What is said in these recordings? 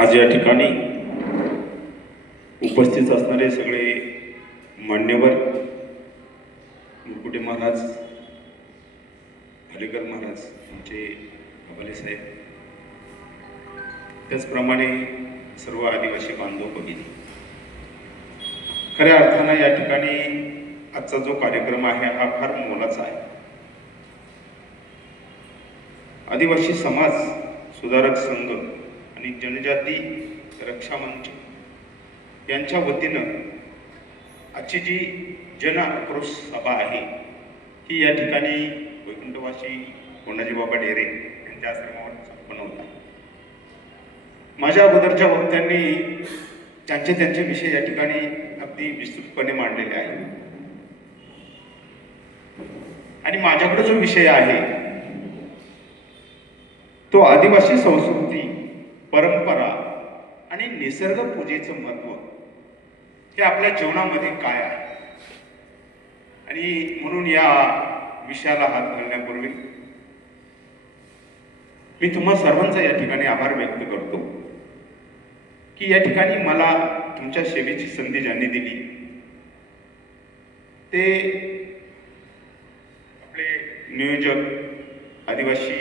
आज या ठिकाणी उपस्थित असणारे सगळे मान्यवर मुरकुटे महाराज हरेकर महाराज आमचे अबले साहेब त्याचप्रमाणे सर्व आदिवासी बांधव भगिनी. खऱ्या अर्थानं या ठिकाणी आजचा जो कार्यक्रम आहे हा फार मोलाचा आहे. आदिवासी समाज सुधारक संघ आणि जनजाती रक्षा मंच यांच्या वतीनं आजची जी जन आक्रोश सभा आहे ही या ठिकाणी वैकुंठवासी कोंडाजी बाबा डेरे यांच्या आश्रमावर संपन्न होत आहे. माझ्या अगोदरच्या वक्त्यांनी त्यांचे त्यांचे विषय या ठिकाणी अगदी विस्तृतपणे मांडलेले आहेत. आणि माझ्याकडे जो विषय आहे तो आदिवासी संस्कृती परंपरा आणि निसर्ग पूजेचं महत्त्व हे आपल्या जीवनामध्ये काय आहे? आणि म्हणून या विषयाला हात घालण्यापूर्वी मी तुम्हा सर्वांचा या ठिकाणी आभार व्यक्त करतो की या ठिकाणी मला तुमच्या सेवेची संधी ज्यांनी दिली ते आपले नियोजक आदिवासी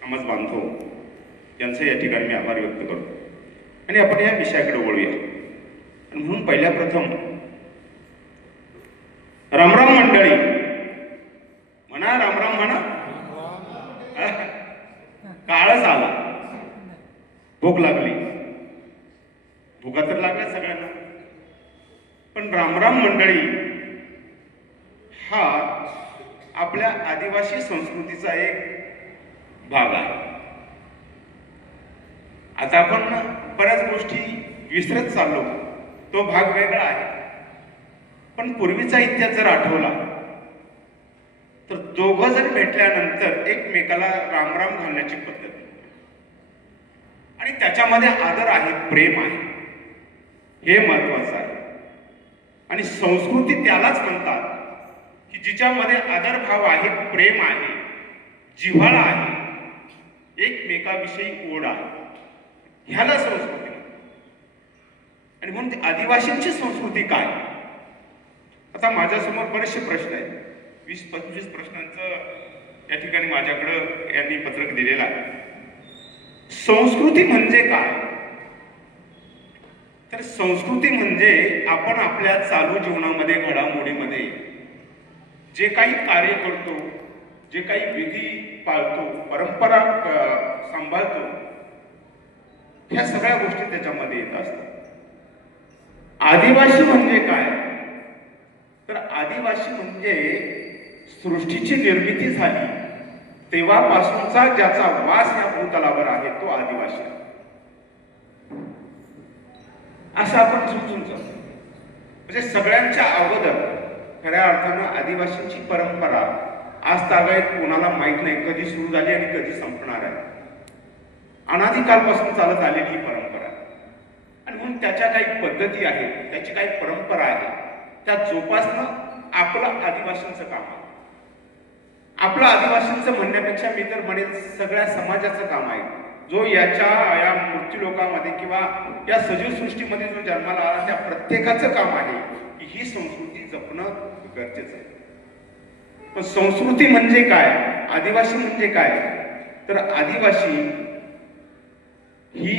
समाज बांधव यांचं या ठिकाणी मी आभार व्यक्त करतो. आणि आपण या विषयाकडे वळूया. आणि म्हणून पहिल्या प्रथम रामराम मंडळी. म्हणा रामराम म्हणा. काळच आला. भूक लागली. भुका तर लागल्या सगळ्यांना. पण रामराम मंडळी हा आपल्या आदिवासी संस्कृतीचा एक भाग आहे. आता आपण बऱ्याच गोष्टी विसरत चाललो. तो भाग वेगळा आहे. पण पूर्वीचा इतिहास जर आठवला तर दोघं जर भेटल्यानंतर एकमेकाला रामराम घालण्याची पद्धत. आणि त्याच्यामध्ये आदर आहे प्रेम आहे. हे महत्वाचं आहे. आणि संस्कृती त्यालाच म्हणतात की जिच्यामध्ये आदरभाव आहे प्रेम आहे जिव्हाळा आहे एकमेकाविषयी ओढ आहे. ह्याला संस्कृती आणि म्हणून ते आदिवासींची संस्कृती काय? आता माझ्यासमोर बरेचसे प्रश्न आहेत. वीस पंचवीस प्रश्नांचं या ठिकाणी माझ्याकडं यांनी पत्रक दिलेलं आहे. संस्कृती म्हणजे काय? तर संस्कृती म्हणजे आपण आपल्या चालू जीवनामध्ये घडामोडीमध्ये जे काही कार्य करतो जे काही विधी पाळतो परंपरा सांभाळतो ह्या सगळ्या गोष्टी त्याच्यामध्ये येत असतात. आदिवासी म्हणजे काय? तर आदिवासी म्हणजे सृष्टीची निर्मिती झाली तेव्हापासूनचा ज्याचा वास या भूतलावर आहे तो आदिवासी असं आपण समजून जातो म्हणजे सगळ्यांच्या अगोदर खऱ्या अर्थानं आदिवासींची परंपरा आज तागायत कोणाला माहीत नाही कधी सुरू झाली आणि कधी संपणार आहे. अनाधिकालपासून चालत आलेली ही परंपरा. आणि म्हणून त्याच्या काही पद्धती आहेत त्याची काही परंपरा आहे त्या जोपासणं आपलं आदिवासींचं काम आहे. आपलं आदिवासींचं म्हणण्यापेक्षा मी तर म्हणेन सगळ्या समाजाचं काम आहे. जो याच्या या मूर्ती लोकांमध्ये किंवा या सजीव सृष्टीमध्ये जो जन्माला आला त्या प्रत्येकाचं काम आहे की ही संस्कृती जपणं गरजेचं आहे. पण संस्कृती म्हणजे काय? आदिवासी म्हणजे काय? तर आदिवासी ही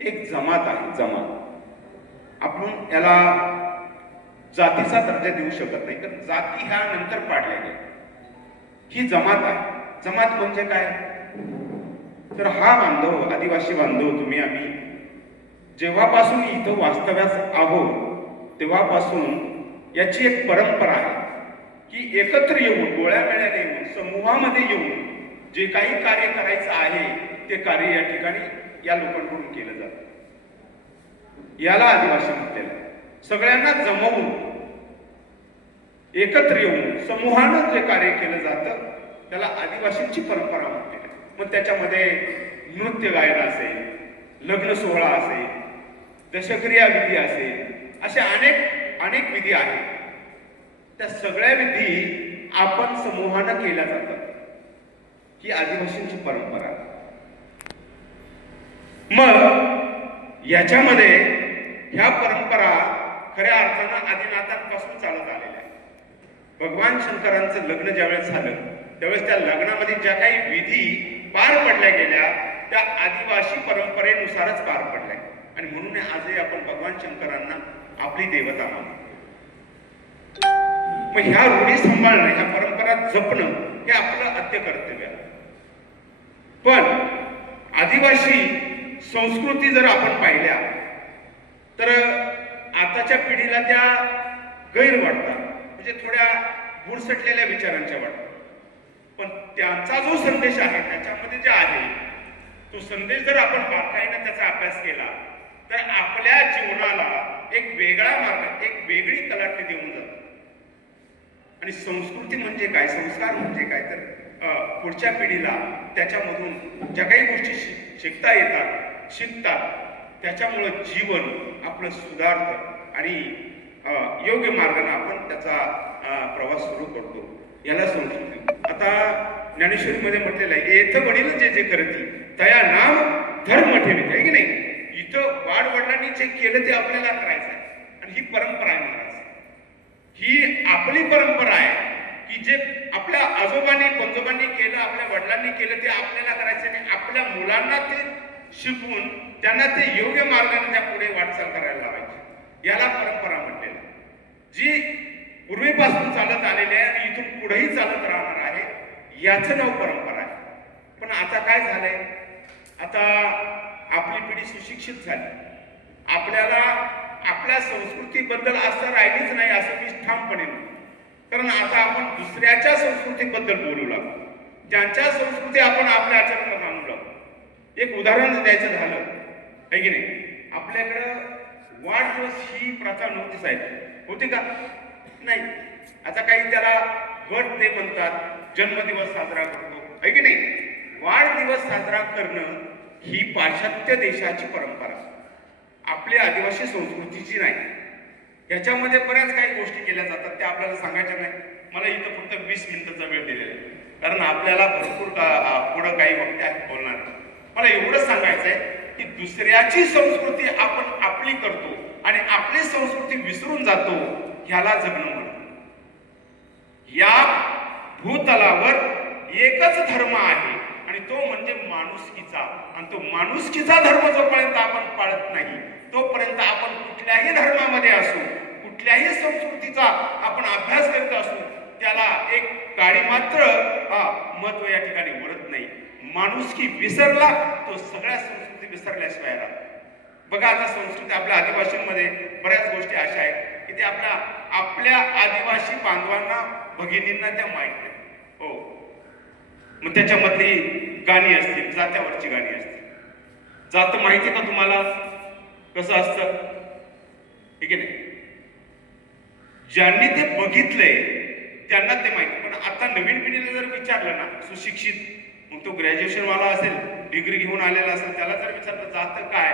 एक जमात आहे जमात. आपण याला जातीचा दर्जा देऊ शकत नाही तर जाती ह्या नंतर पाडल्या गेल्या. ही जमात आहे. जमात म्हणजे काय? तर हा बांधव आदिवासी बांधव तुम्ही आम्ही जेव्हापासून इथं वास्तव्यास आहोत तेव्हापासून याची एक परंपरा आहे की एकत्र येऊन गोळ्या मेळ्याने येऊन समूहामध्ये येऊन जे काही कार्य करायचं आहे ते कार्य या ठिकाणी या लोकांकडून केलं जातं. याला आदिवासी म्हटलेलं सगळ्यांना जमवून एकत्र येऊन समूहानं जे कार्य केलं जातं त्याला आदिवासींची परंपरा म्हणते मग त्याच्यामध्ये नृत्य गायन असेल लग्न सोहळा असेल दशक्रिया विधी असेल असे अनेक अनेक विधी आहेत. त्या सगळ्या विधी आपण समूहानं केल्या जातात. ही आदिवासींची परंपरा. आहे. मग याच्यामध्ये ह्या परंपरा खऱ्या अर्थानं आदिनाथांपासून चालत आलेल्या आहेत. भगवान शंकरांचं लग्न ज्यावेळेस झालं त्यावेळेस त्या लग्नामध्ये ज्या काही विधी पार पडल्या गेल्या त्या आदिवासी परंपरेनुसारच पार पडल्या. आणि म्हणून आजही आपण भगवान शंकरांना आपली देवता मानतो. मग ह्या रूढी सांभाळणं ह्या परंपरा जपणं हे आपलं आद्य कर्तव्य आहे. पण आदिवासी संस्कृती जर आपण पाहिल्या तर आताच्या पिढीला त्या गैर वाटतात. म्हणजे थोड्या बुडसटलेल्या विचारांच्या वाटतात. पण त्यांचा जो संदेश आहे त्याच्यामध्ये जे आहे तो संदेश जर आपण बारकाईनं त्याचा अभ्यास केला तर आपल्या जीवनाला एक वेगळा मार्ग एक वेगळी कलाटणी देऊन जातो. आणि संस्कृती म्हणजे काय? संस्कार म्हणजे काय? तर पुढच्या पिढीला त्याच्यामधून ज्या काही गोष्टी शिक- शिकता येतात शिकतात. त्याच्यामुळं जीवन आपलं सुधारतं आणि योग्य मार्गाने आपण त्याचा प्रवास सुरू करतो. याला संस्कृती. आता ज्ञानेश्वरीमध्ये म्हटलेलं आहे येथ वडील जे जे करती तया नाम धर्म ठेवित. आहे की नाही? इथं वाढ वडिलांनी जे केलं ते आपल्याला करायचं आहे. आणि ही परंपरा आहे महाराज. ही आपली परंपरा आहे की जे आपल्या आजोबांनी पंजोबांनी केलं आपल्या वडिलांनी केलं ते आपल्याला करायचं आणि आपल्या मुलांना ते शिकवून त्यांना ते योग्य मार्गाने त्या पुढे वाटचाल करायला लावायची. याला परंपरा म्हटलेली जी पूर्वीपासून चालत आलेली आहे आणि इथून पुढेही चालत राहणार आहे याचं नाव परंपरा आहे. पण आता काय झालंय? आता आपली पिढी सुशिक्षित झाली. आपल्याला आपल्या संस्कृतीबद्दल असं राहिलीच नाही असं मी ठामपणे कारण आता आपण दुसऱ्याच्या संस्कृतीबद्दल बोलू लागतो ज्यांच्या संस्कृती आपण आपल्या आचरण एक उदाहरण द्यायचं झालं. आहे की नाही? आपल्याकडं वाढदिवस ही प्रथा नव्हतीच आहे. होती का? नाही. आता काही त्याला बर्थडे म्हणतात जन्मदिवस साजरा करतो. आहे की नाही? वाढदिवस साजरा करणं ही पाश्चात्य देशाची परंपरा. आपली आदिवासी संस्कृतीची नाही. याच्यामध्ये बऱ्याच काही गोष्टी केल्या जातात त्या आपल्याला सांगायच्या नाही. मला इथं फक्त वीस मिनिटाचा वेळ दिलेला आहे. कारण आपल्याला भरपूर का- पुढं काही वक्ते आहेत बोलणार. मला एवढंच सांगायचं आहे की दुसऱ्याची संस्कृती आपण आपली करतो आणि आपली संस्कृती विसरून जातो ह्याला जगणं म्हणतो या भूतलावर एकच धर्म आहे आणि तो म्हणजे माणुसकीचा. आणि तो माणुसकीचा धर्म जोपर्यंत आपण पाळत नाही तोपर्यंत आपण कुठल्याही धर्मामध्ये असू कुठल्याही संस्कृतीचा आपण अभ्यास करत असू त्याला एक काळी मात्र महत्त्व या ठिकाणी उरत नाही. माणुसकी विसरला तो सगळ्या संस्कृती विसरल्याशिवाय बघा आता संस्कृती आपल्या आदिवासींमध्ये बऱ्याच गोष्टी अशा आहेत की ते आपल्या आपल्या आदिवासी बांधवांना भगिनींना त्या माहीत नाही. हो. मग त्याच्यामधली गाणी असतील जात्यावरची गाणी असतील. जात माहिती का तुम्हाला? कसं असतं? ठीक आहे नाही? ज्यांनी ते बघितलंय त्यांना ते माहिती पण आता नवीन पिढीला जर विचारलं ना सुशिक्षित मग तो ग्रॅज्युएशनवाला असेल डिग्री घेऊन आलेला असेल त्याला जर विचारलं जातं काय?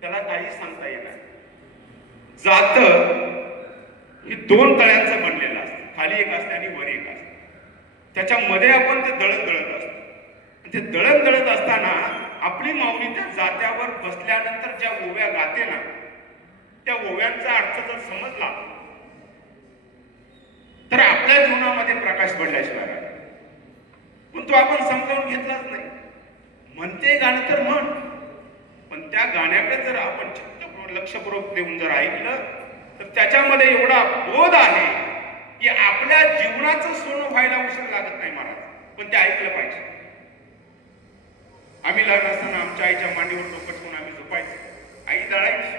त्याला काही सांगता येणार जात हे दोन तळ्यांचं बनलेलं असतं. खाली एक असते आणि वर एक असते. त्याच्यामध्ये आपण ते दळण दळत असतो. ते दळण दळत असताना आपली माऊली त्या जात्यावर बसल्यानंतर ज्या ओव्या गाते ना त्या ओव्यांचा अर्थ जर समजला तर आपल्या जीवनामध्ये प्रकाश पडल्याशिवाय पण तो आपण समजावून घेतलाच नाही. म्हणते गाणं तर म्हण पण त्या गाण्याकडे जर आपण चित्त लक्षपूर्वक देऊन जर ऐकलं तर त्याच्यामध्ये एवढा बोध आहे की आपल्या जीवनाचं सोनं व्हायला उशीर लागत नाही महाराज. पण ते ऐकलं पाहिजे. आम्ही लहान असताना आमच्या आईच्या मांडीवर डोकं ठेवून आम्ही झोपायचो. आई दळायची.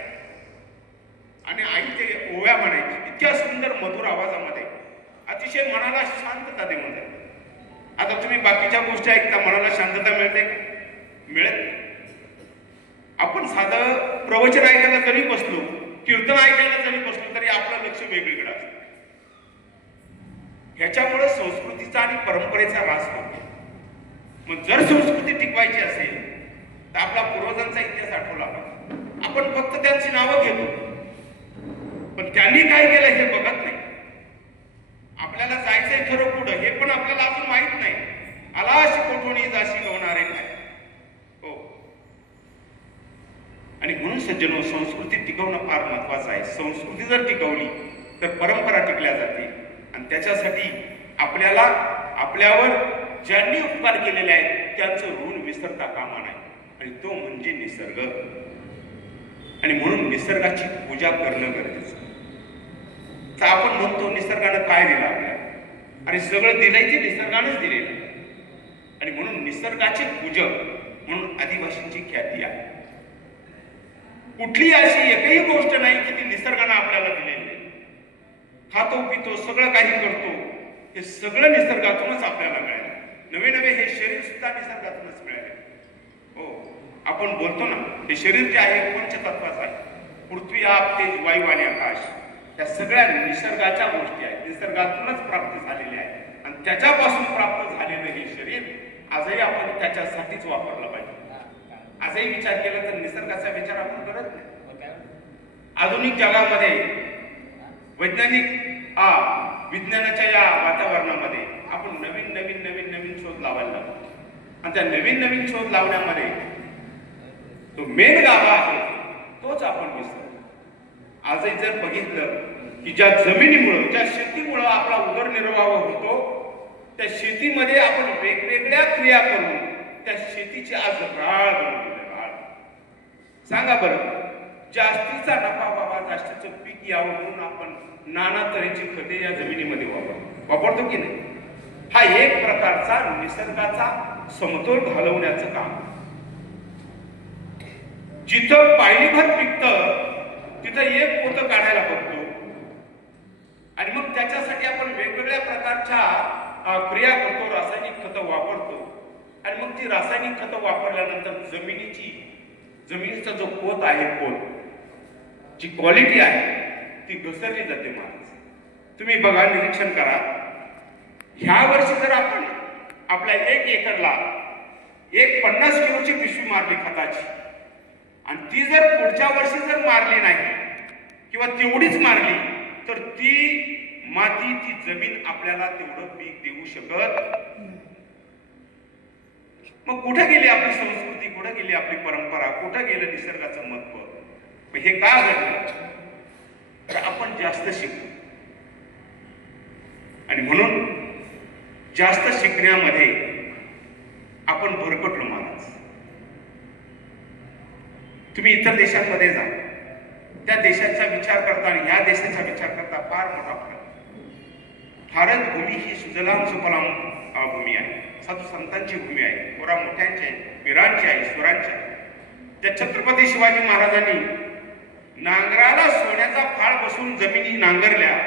आणि आई ते ओव्या म्हणायची. इतक्या सुंदर मधुर आवाजामध्ये अतिशय मनाला शांतता देऊन जाते आता तुम्ही बाकीच्या गोष्टी ऐकता मनाला शांतता मिळते का? मिळत आपण साधं प्रवचन ऐकायला जरी बसलो कीर्तन ऐकायला जरी बसलो तरी आपलं लक्ष वेगळीकडे असतं. ह्याच्यामुळे संस्कृतीचा आणि परंपरेचा रास होतो. मग जर संस्कृती टिकवायची असेल तर आपला पूर्वजांचा इतिहास आठवला पाहिजे. आपण फक्त त्यांची नावं घेतो. पण त्यांनी काय केलं हे बघत नाही. आपल्याला जायचंय खरं पुढं हे पण आपल्याला अजून माहीत नाही. आला कोठोणी जाशी गवणारे नाही हो. आणि म्हणून सज्जनो संस्कृती टिकवणं फार महत्वाचं आहे. संस्कृती जर टिकवली तर परंपरा टिकल्या जाते. आणि त्याच्यासाठी आपल्याला आपल्यावर ज्यांनी उपकार केलेले आहेत त्यांचं ऋण विसरता कामा नये. आणि तो म्हणजे निसर्ग. आणि म्हणून निसर्गाची पूजा करणं गरजेचं तर आपण म्हणतो निसर्गानं काय दिलं आपल्याला? आणि सगळं दिलंय ते निसर्गानंच दिलेलं. आहे. आणि म्हणून निसर्गाचे पूजक म्हणून आदिवासींची ख्याती आहे. कुठली अशी एकही गोष्ट नाही की ती निसर्गानं आपल्याला दिलेली आहे. खातो पितो सगळं काही करतो हे सगळं निसर्गातूनच आपल्याला मिळालं. नवे नवे हे शरीर सुद्धा निसर्गातूनच मिळाले. हो आपण बोलतो ना हे शरीर जे आहे पंचतत्वाचं आहे? पृथ्वी आप तेज वायू आणि आकाश. त्या सगळ्या निसर्गाच्या गोष्टी आहेत. निसर्गातूनच प्राप्त झालेल्या आहेत. आणि त्याच्यापासून प्राप्त झालेलं हे शरीर आजही आपण त्याच्यासाठीच वापरलं पाहिजे. आजही विचार केला तर निसर्गाचा विचार आपण करत नाही. आधुनिक जगामध्ये वैज्ञानिक विज्ञानाच्या या वातावरणामध्ये आपण नवीन नवीन नवीन नवीन शोध लावायला लागतो आणि त्या नवीन नवीन शोध लावण्यामध्ये तो मेन गाभा आहे तोच आपण विसरतो आजही जर बघितलं की ज्या जमिनीमुळं ज्या शेतीमुळं आपला उदरनिर्वाह होतो त्या शेतीमध्ये आपण वेगवेगळ्या क्रिया करून त्या शेतीची आज राळ बनवलेली राळ. सांगा बरं जास्तीचा नफा व्हावा जास्तीचं पीक यावं म्हणून आपण नाना तऱ्हेची खते या जमिनीमध्ये वापरतो. वापरतो की नाही? हा एक प्रकारचा निसर्गाचा समतोल घालवण्याचं काम. जिथं पायलीभर पिकतं तिथं एक पोतं काढायला बघतो. आणि मग त्याच्यासाठी आपण वेगवेगळ्या प्रकारच्या क्रिया करतो रासायनिक खतं वापरतो. आणि मग ती रासायनिक खतं वापरल्यानंतर जमिनीची जमिनीचा जो पोत आहे पोत जी क्वालिटी आहे ती घसरली जाते महाराज तुम्ही बघा निरीक्षण करा. ह्या वर्षी जर आपण आपल्या एक एकरला एक पन्नास किलोची पिशवी मारली खताची आणि ती जर पुढच्या वर्षी जर मारली नाही किंवा तेवढीच मारली तर ती माती ती जमीन आपल्याला तेवढं पीक देऊ शकत मग कुठं गेली आपली संस्कृती? कुठं गेली आपली परंपरा? कुठं गेलं निसर्गाचं महत्त्व मग हे का घडलं? तर आपण जास्त शिकू. आणि म्हणून जास्त शिकण्यामध्ये आपण भरकटलो महाराज तुम्ही इतर देशांमध्ये जा. त्या देशाचा विचार करता आणि या देशाचा विचार करता फार मोठा फरक. भारत भूमी ही सुजलाम सुफलाम भूमी आहे. साधू संतांची भूमी आहे. मोरा मोठ्यांची आहे. वीरांची आहे. सुरांची आहे. त्या छत्रपती शिवाजी महाराजांनी नांगराला सोन्याचा फाळ बसून जमिनी नांगरल्या.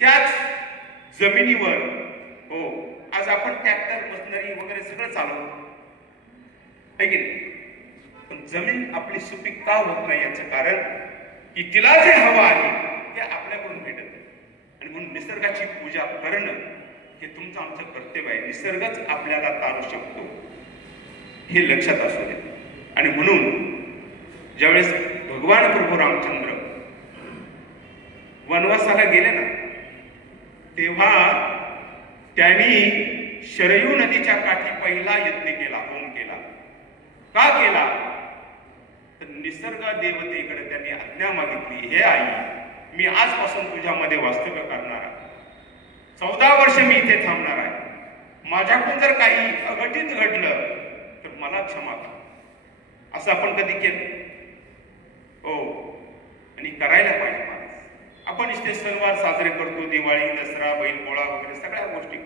त्याच जमिनीवर हो आज आपण ट्रॅक्टर मशनरी वगैरे सगळं चालवतो. है की नाही? पण जमीन आपली सुपीकता होत नाही याचं कारण की तिला जे हवं आहे ते आपल्याकडून भेटत नाही. आणि म्हणून निसर्गाची पूजा करणं हे तुमचं आमचं कर्तव्य आहे. निसर्गच आपल्याला तारू शकतो. हे लक्षात असू दे. आणि म्हणून ज्यावेळेस भगवान प्रभू रामचंद्र वनवासाला गेले ना तेव्हा त्यांनी शरयू नदीच्या काठी पहिला यत्न केला होम केला. का केला? तर निसर्ग देवतेकडे त्यांनी आज्ञा मागितली हे आई मी आजपासून तुझ्यामध्ये वास्तव्य करणार आहे. चौदा वर्ष मी इथे थांबणार आहे. माझ्याकडून जर काही अघटित घडलं तर मला क्षमा कर. असं आपण कधी केलं? हो. आणि करायला पाहिजे माणूस. आपण इथे सणवार साजरे करतो दिवाळी दसरा बैलपोळा वगैरे सगळ्या गोष्टी.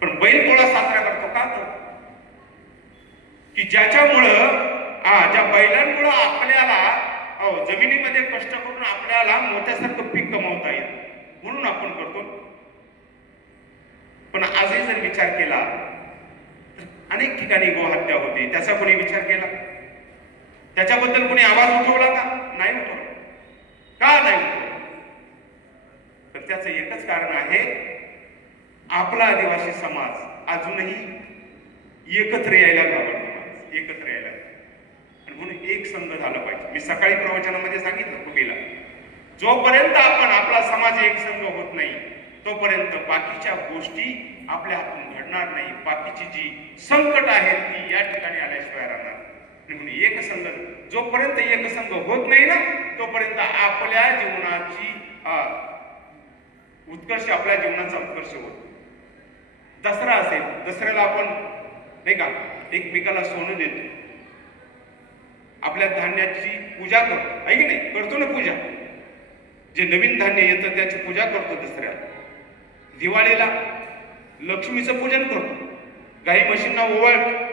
पण बैलपोळा साजरा करतो का करतो की ज्याच्यामुळं हा ज्या बैलांमुळं आपल्याला हो जमिनीमध्ये कष्ट करून आपल्याला मोठ्यासारखं पीक कमावता येईल म्हणून आपण करतो. पण आजही जर विचार केला तर अनेक ठिकाणी गोहत्या होते. त्याचा कोणी विचार केला? त्याच्याबद्दल कोणी आवाज उठवला का? नाही उठवला. का नाही उठवला? तर त्याचं एकच कारण आहे आपला आदिवासी समाज अजूनही एकत्र यायला घाबरतो. एकत्र यायला आणि म्हणून एक संघ झाला पाहिजे. मी सकाळी प्रवचनामध्ये सांगितलं कुबीला जोपर्यंत आपण आपला समाज एक संघ होत नाही तोपर्यंत बाकीच्या गोष्टी आपल्या हातून घडणार नाही. बाकीची जी संकट आहेत ती या ठिकाणी आल्याशिवाय राहणार म्हणून म्हणून एकसंग जोपर्यंत एकसंग होत नाही ना तोपर्यंत आपल्या जीवनाची उत्कर्ष आपल्या जीवनाचा उत्कर्ष होतो. दसरा असेल दसऱ्याला आपण नाही का एकमेकाला सोनं देतो. आपल्या धान्याची पूजा करतो. आहे की नाही? करतो ना पूजा. जे नवीन धान्य येतं त्याची पूजा करतो दसऱ्याला. दिवाळीला लक्ष्मीचं पूजन करतो. गाई म्हशींना ओवाळतो.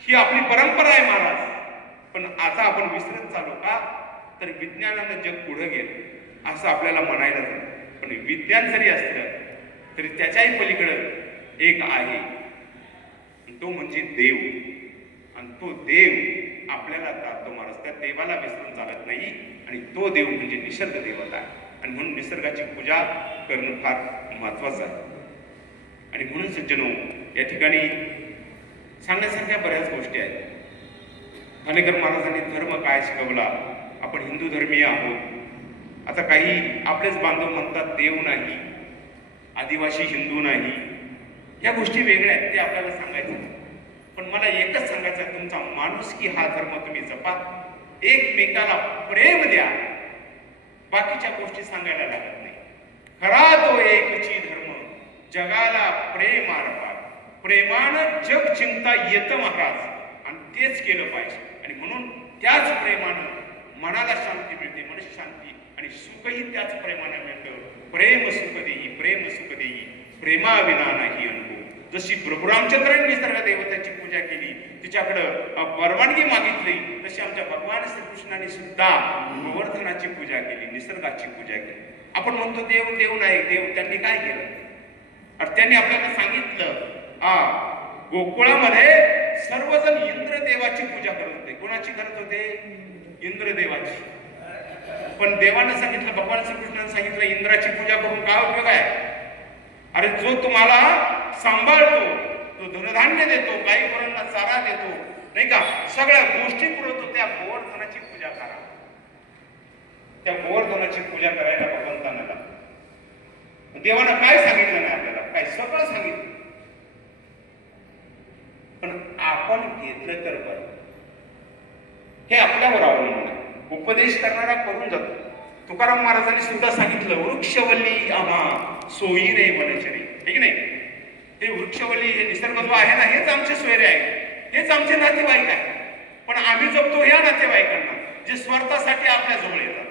ही आपली परंपरा आहे महाराज. पण आता आपण विसरत चालू का? तर विज्ञानानं जग पुढं गेलं. असं आपल्याला म्हणायला पण विज्ञान जरी असलं तरी त्याच्याही पलीकडं एक आहे. तो म्हणजे देव. आणि तो देव आपल्याला तारतो महाराज त्या देवाला विसरून चालत नाही आणि तो देव म्हणजे निसर्ग देवता. आहे आणि म्हणून निसर्गाची पूजा करणं फार महत्वाचं आहे. आणि म्हणून सज्जनो या ठिकाणी सांगण्यासारख्या बऱ्याच गोष्टी आहेत. खानेकर महाराजांनी धर्म काय शिकवला? आपण हिंदू धर्मीय आहोत. आता काही आपलेच बांधव म्हणतात देव नाही आदिवासी हिंदू नाही. या गोष्टी वेगळ्या आहेत ते आपल्याला सांगायचं पण मला एकच सांगायचं तुमचा माणुसकी हा धर्म तुम्ही जपा. एकमेकाला प्रेम द्या. बाकीच्या गोष्टी सांगायला लागत नाही. खरा तो एकची धर्म जगाला प्रेम अर्पा प्रेमानं जग चिंता येतं महाराज. आणि तेच केलं पाहिजे. आणि म्हणून त्याच प्रेमानं मनाला शांती मिळते मन शांती आणि सुखही त्याच प्रेमानं मिळतं. प्रेम सुख देई प्रेम सुख देई प्रेमाविना नाही अनुभव. जशी प्रभू रामचंद्रांनी निसर्ग देवताची पूजा केली तिच्याकडं परवानगी मागितली तशी आमच्या भगवान श्रीकृष्णाने सुद्धा गोवर्धनाची पूजा केली निसर्गाची पूजा केली. आपण म्हणतो देव देव नाही देव. त्यांनी काय केलं? अरे त्यांनी आपल्याला सांगितलं हा गोकुळामध्ये सर्वजण इंद्रदेवाची पूजा करत होते. कोणाची करत होते? इंद्रदेवाची. पण देवानं सांगितलं भगवान श्रीकृष्णाने सांगितलं इंद्राची पूजा करून काय उपयोग आहे? अरे जो तुम्हाला सांभाळतो तो धनधान्य देतो गाई गुरांना चारा देतो. नाही का? सगळ्या गोष्टी पुरवतो. त्या गोवर्धनाची पूजा करा. त्या गोवर्धनाची पूजा करायला भगवंतांना लागतं. देवानं काय सांगितलं नाही आपल्याला? काय सगळं सांगितलं. पण आपण घेतलं तर बरं. हे आपल्यावर अवलंबून आहे. उपदेश करणारा करून जातो. तुकाराम महाराजांनी सुद्धा सांगितलं वृक्षवल्ली आम्हा सोयी रे वनचरी. ठीक नाही? हे वृक्षवली हे निसर्गत्व आहे ना हेच आमचे सोयरे आहे हेच आमचे नातेवाईक आहे पण आम्ही जपतो ह्या नातेवाईकांना जे स्वार्थासाठी आपल्या जवळ येतात.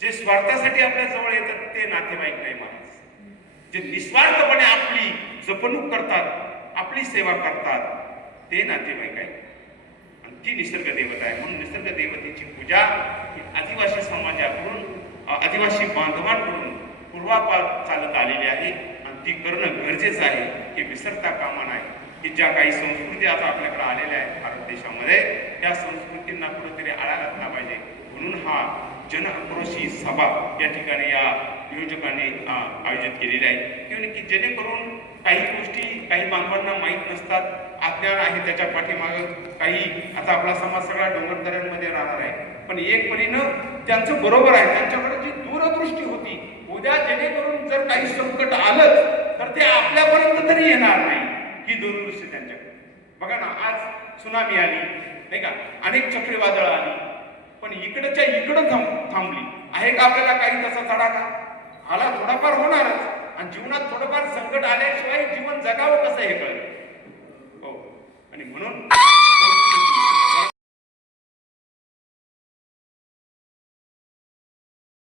जे स्वार्थासाठी आपल्या जवळ येतात ते नातेवाईक नाही महाराज जे निस्वार्थपणे आपली जपणूक करतात आपली सेवा करतात ते नातेवाईक आहे आणि ती निसर्ग देवता आहे. म्हणून निसर्ग देवतेची पूजा ही आदिवासी समाजाकडून आदिवासी बांधवांकडून पूर्वापार चालत आलेली आहे. ती करणं गरजेचं आहे हे विसरता कामा नाही की ज्या काही संस्कृती आता आपल्याकडे आलेल्या आहेत भारत देशामध्ये त्या संस्कृतींना कुठेतरी आळा घातला पाहिजे. म्हणून हा जन आक्रोशी सभा या ठिकाणी या नियोजकांनी आयोजित केलेली आहे. किंवा की जेणेकरून काही गोष्टी काही बांधवांना माहीत नसतात अज्ञान आहे त्याच्या पाठीमागं काही आता आपला समाज सगळा डोंगरदऱ्यांमध्ये राहणार आहे. पण एक परीनं त्यांचं बरोबर आहे त्यांच्याकडे जी दूरदृष्टी होती उद्या जेणेकरून जर काही संकट आलंच तर ते आपल्यापर्यंत तरी येणार नाही. ही दूरदृष्टी त्यांच्याकडे. बघा ना आज सुनामी आली नाही का? अनेक चक्रीवादळ आली. पण इकडच्या इकडं थांब थांबली. आहे का आपल्याला काही तसा तडाखा आला थोडाफार होणारच. आणि जीवनात थोडंफार संकट आल्याशिवाय जीवन जगावं कसं हे कळलं? हो. आणि म्हणून